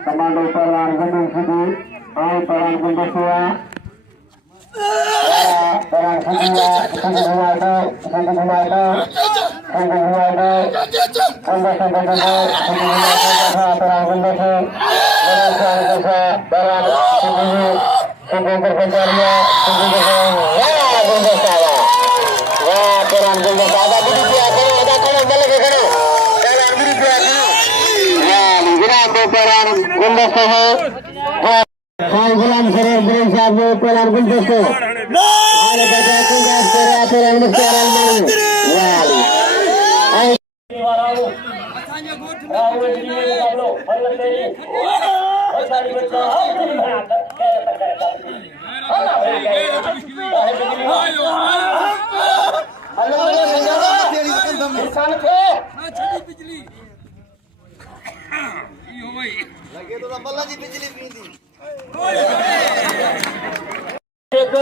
Komando Perang Gunung Sudi, Perang Gunung Tua, Perang Sudi, Sudi Huwaida, Sudi Huwaida, Sudi Huwaida, Sudi Huwaida, Sudi Huwaida, Perang Gunung Sudi, Perang Sudi, Perang Sudi, Sudi Berbencarnya, Sudi Berbencarnya, Gunung Sawa, Perang Gunung Sawa, ada di dia, ada kalau balik ke sana, jalan di dia. Perang Gunung Sawa, Hai Gulam Seri Beri Sabu Perang Gunung Sawa. Ada baca tugas peraturan negara ini. Wali. Hai. लगे तो लंबा जी बिजली भी थी एक